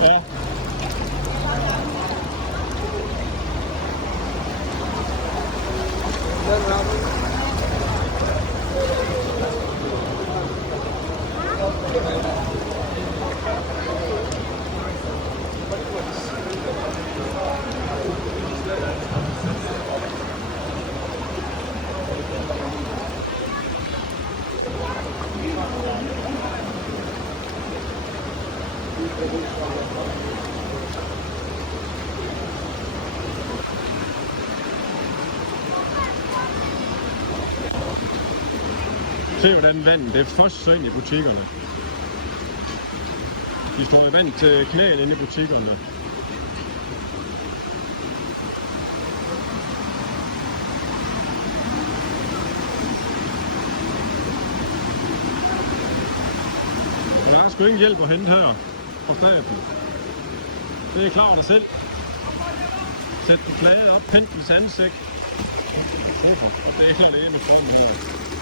Ja. Se hvordan vandet det fosser ind i butikkerne. De står i vand til knæene inde i butikkerne. Og der er sgu ingen hjælp at hente her fra staten. Det er klar dig selv. Sæt en plade op, pent i ansigt. Hvorfor? Og det er klart det ene strøm her.